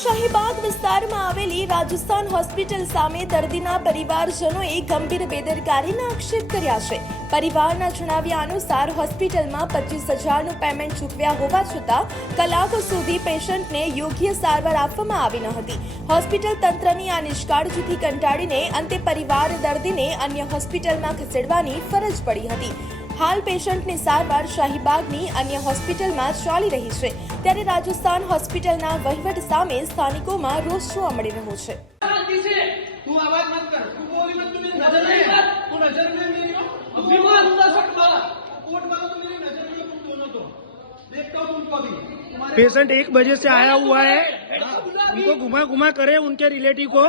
શાહીબાગ વિસ્તારમાં આવેલી રાજસ્થાન હોસ્પિટલ સામે દર્દીના પરિવારજનોએ ગંભીર બેદરકારીના આક્ષેપ કર્યા છે। પરિવારના જણાવ્યા અનુસાર હોસ્પિટલમાં 25,000નું પેમેન્ટ ચૂકવ્યા હોવા છતાં કલાકો સુધી પેશન્ટને યોગ્ય સારવાર આપવામાં આવી ન હતી। હોસ્પિટલ તંત્રની આ નિષ્કાળજીથી કંટાળીને અંતે પરિવાર દર્દીને અન્ય હોસ્પિટલમાં ખસેડવાની ફરજ પડી હતી। हाल पेशेंट ने सारवार शाहीबागनी अन्य હોસ્પિટલમાં ચાલી રહી છે। ત્યારે રાજસ્થાન હોસ્પિટલના વહીવટ સામે સ્થાનિકોમાં રોષ જોવા મળી રહ્યો છે। तू आवाज मत कर, तू बोली मत, तू मेरी नजर में मत, तू नजर में मेरी हो, बीमार होता सकता, कोर्ट वालों तो मेरी नजर में तुम दोनों तो देखता हूँ तुमको अभी। पेशेंट 1 बजे से आया हुआ है, उनको घुमा घुमा करे, उनके रिलेटिव को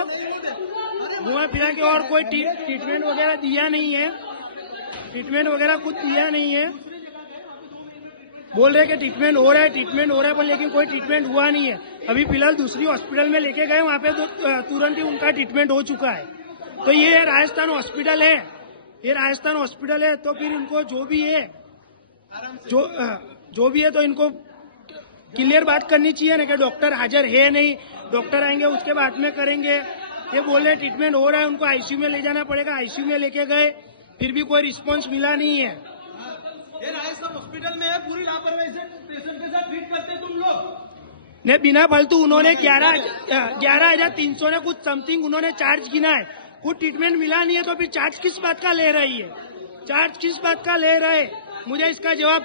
घुमा फिरा के, और कोई ट्रीटमेंट वगैरह दिया नहीं है, ट्रीटमेंट वगैरह कुछ दिया नहीं है। बोल रहे कि ट्रीटमेंट हो रहा है पर लेकिन कोई ट्रीटमेंट हुआ नहीं है। अभी फिलहाल दूसरी हॉस्पिटल में लेके गए, वहाँ पे तो तुरंत ही उनका ट्रीटमेंट हो चुका है। तो ये राजस्थान हॉस्पिटल है, तो फिर इनको जो भी है तो इनको क्लियर बात करनी चाहिए ना कि डॉक्टर हाजिर है नहीं, डॉक्टर आएंगे उसके बाद में करेंगे। ये बोल रहे ट्रीटमेंट हो रहा है, उनको आईसीयू में ले जाना पड़ेगा, आईसीयू में लेके गए, फिर भी कोई रिस्पांस मिला नहीं है। ये राजस्थान हॉस्पिटल में है, पूरी लापरवाही से पेशेंट के साथ ट्रीट करते तुम लोग ने बिना फालतू उन्होंने 11,300 ने कुछ समथिंग उन्होंने चार्ज गिना है। कुछ ट्रीटमेंट मिला नहीं है तो फिर चार्ज किस बात का ले रही है, मुझे इसका जवाब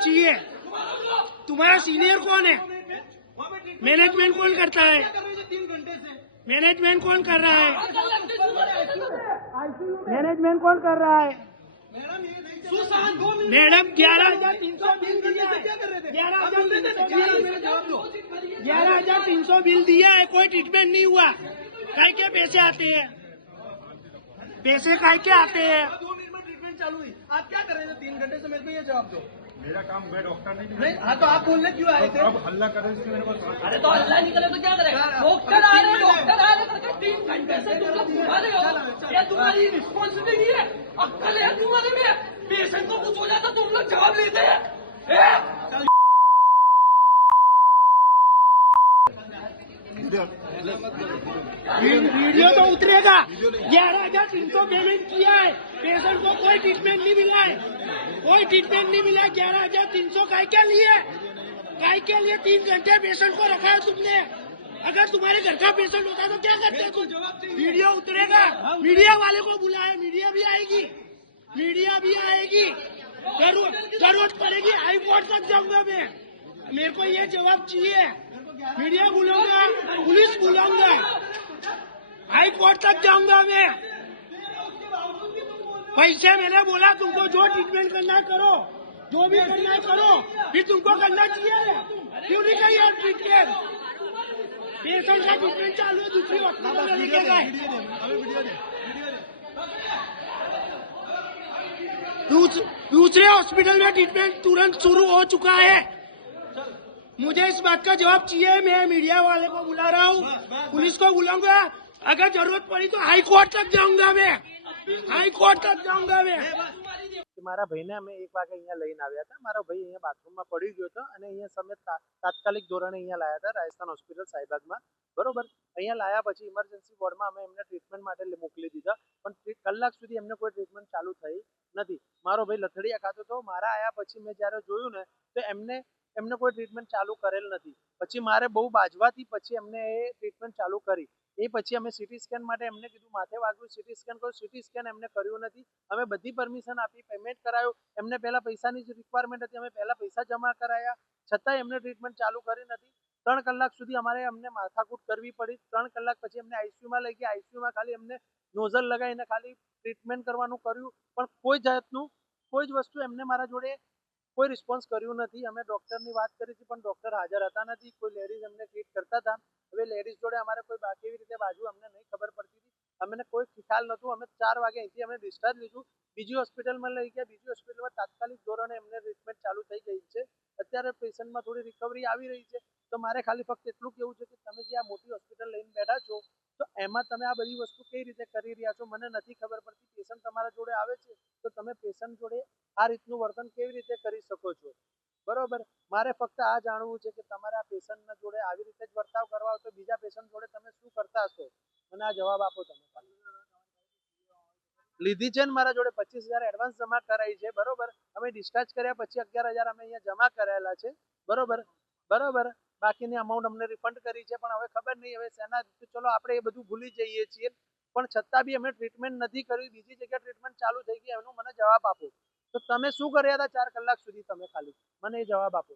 चाहिए, तुम्हारा सीनियर कौन है? मैनेजमेंट कौन करता है? 3 घंटे से मैनेजमेंट कौन कर रहा है? मैनेजमेंट कौन कर रहा है? मैडम 11,300 बिल दिया है, 11,300 बिल दिया है, कोई ट्रीटमेंट नहीं हुआ। काय के पैसे आते हैं? 2 मिनट में ट्रीटमेंट चालू हुई, आप क्या कर रहे थे 3 घंटे से? मेरे को ये जवाब दो। मेरा काम, मैं डॉक्टर नहीं, हाँ तो आप बोलने क्यों आए थे? अब हल्ला कर रहे थे मेरे पास। अरे तो हल्ला नहीं करे तो क्या करेगा? डॉक्टर आ रहे करके 3 घंटे से तुम लोग घुमा रहे हो, ये तुम्हारी रिस्पॉन्सिबिलिटी है, अक्कल है तुम्हारे में? पेशेंट को कुछ हो जाता तुम लोग जवाब लेते हैं। वीडियो तो उतरेगा। 11,300 पेमेंट किया है, पेशेंट को कोई ट्रीटमेंट नहीं मिला है, 11,300 काय के लिए 3 घंटे पेशेंट को रखा है तुमने? अगर तुम्हारे घर का पेशेंट होता तो क्या करते तुम? वीडियो उतरेगा, मीडिया वाले को बुलाए, मीडिया भी आएगी, जरूरत पड़ेगी हाई कोर्ट तक जाऊंगा मैं, मेरे को ये जवाब चाहिए। मीडिया बुलाऊंगा, पुलिस बुलाऊंगा, हाई कोर्ट तक जाऊंगा मैं। पैसे मैंने बोला तुमको जो ट्रीटमेंट करना करो, जो भी करना करो, फिर तुमको करना चाहिए। क्यों नहीं करी यार ट्रीटमेंट? पेशेंट का ट्रीटमेंट चालू है, दूसरी हॉस्पिटल में लेके गए, दूसरे हॉस्पिटल में ट्रीटमेंट तुरंत शुरू हो चुका है। मुझे इस बात का जवाब चाहिए। मैं मीडिया वाले को बुला रहा हूँ, पुलिस को बुलाऊंगा, अगर जरूरत पड़ी तो हाई कोर्ट तक जाऊंगा मैं। મારા ભાઈને અમે 1 વાગે અહીંયા લઈને આવ્યા હતા। મારો ભાઈ અહીંયા બાથરૂમમાં પડી ગયો હતો અને અહીંયા સમેત તાત્કાલિક ધોરણે અહીંયા લાયા હતા રાજસ્થાન હોસ્પિટલ શાહીબાગમાં, બરોબર। અહીંયા લાયા પછી ઇમરજન્સી વોર્ડમાં અમે એમને ટ્રીટમેન્ટ માટે મોકલી દીધા, પણ કલાક સુધી એમને કોઈ ટ્રીટમેન્ટ ચાલુ થઈ નથી। મારો ભાઈ લથડિયા ખાતો હતો। મારા આયા પછી મેં જ્યારે જોયું ને તો એમને કોઈ ટ્રીટમેન્ટ ચાલુ કરેલ નથી। પછી મારે બહુ બાજવાથી પછી એમને એ ટ્રીટમેન્ટ ચાલુ કરી। એ પછી અમે સીટી સ્કેન માટે એમને કીધું, માથે વાગ્યું, સીટી સ્કેન કરો, સીટી સ્કેન એમને કર્યું નથી। અમે બધી પરમિશન આપી, પેમેન્ટ કરાયું, એમને પહેલા પૈસાની જ રિક્વાયરમેન્ટ હતી, અમે પહેલા પૈસા જમા કરાયા, છતાં એમને ટ્રીટમેન્ટ ચાલુ કરી નથી। 3 કલાક સુધી અમને માથાકૂટ કરવી પડી। 3 કલાક પછી એમને આઈસીયુમાં લઈ ગયા, આઈસીયુમાં ખાલી એમને નોઝલ લગાવીને ખાલી ટ્રીટમેન્ટ કરવાનું કર્યું, પણ કોઈ જાતનું કોઈ જ વસ્તુ એમને મારા જોડે કોઈ રિસ્પોન્સ કર્યું નથી। અમે ડોક્ટરની વાત કરી હતી, પણ ડોક્ટર હાજર હતા નથી, કોઈ લેડીઝ એમને ટ્રીટ કરતા હતા। હવે લેડીઝ જોડે અમારે કોઈ કેવી રીતે બાજુ અમને નહીં ખબર પડતી હતી, અમને કોઈ ખ્યાલ નહોતું। અમે 4 વાગે અહીંથી અમને ડિસ્ચાર્જ લીધું, બીજી હોસ્પિટલમાં લઈ ગયા, બીજી હોસ્પિટલમાં તાત્કાલિક ધોરણે એમને ટ્રીટમેન્ટ ચાલુ થઈ ગઈ છે। અત્યારે પેશન્ટમાં થોડી રિકવરી આવી રહી છે। તો મારે ખાલી ફક્ત એટલું કહેવું છે કે તમે જે આ મોટી હોસ્પિટલ લઈને બેઠા છો, તો એમાં તમે આ બધી વસ્તુ કઈ રીતે કરી રહ્યા છો મને નથી ખબર પડતી। પેશન્ટ તમારા જોડે આવે છે તો તમે પેશન્ટ જોડે આ રીતનું વર્તન કેવી રીતે કરી શકો છો, બરોબર? મારે ફક્ત આ જાણવું છે કે તમારા પેશન્ટના જોડે આવી રીતે જ વર્તાવ કરવા હોય તો બીજા પેશન્ટ જોડે તમે શું કરતા હશો? મને આ જવાબ આપો તમે ખાલી. લીધી છે ને મારા જોડે 25,000 એડવાન્સ જમા કરાઈ છે, બરોબર. અમે ડિસ્ચાર્જ કર્યા પછી 11,000 અમે અહીંયા જમા કરાયેલા છે, બરોબર. બાકીની અમાઉન્ટ અમને રિફંડ કરી છે, પણ હવે ખબર નહીં હવે શેના, ચલો આપણે એ બધું ભૂલી જઈએ છીએ, પણ છતાં બી અમે ટ્રીટમેન્ટ નથી કરી, બીજી જગ્યાએ ટ્રીટમેન્ટ ચાલુ થઈ ગઈ, એનો મને જવાબ આપો. તો તમે શું કર્યા હતા 4 કલાક સુધી? તમે ખાલી મને એ જવાબ આપો.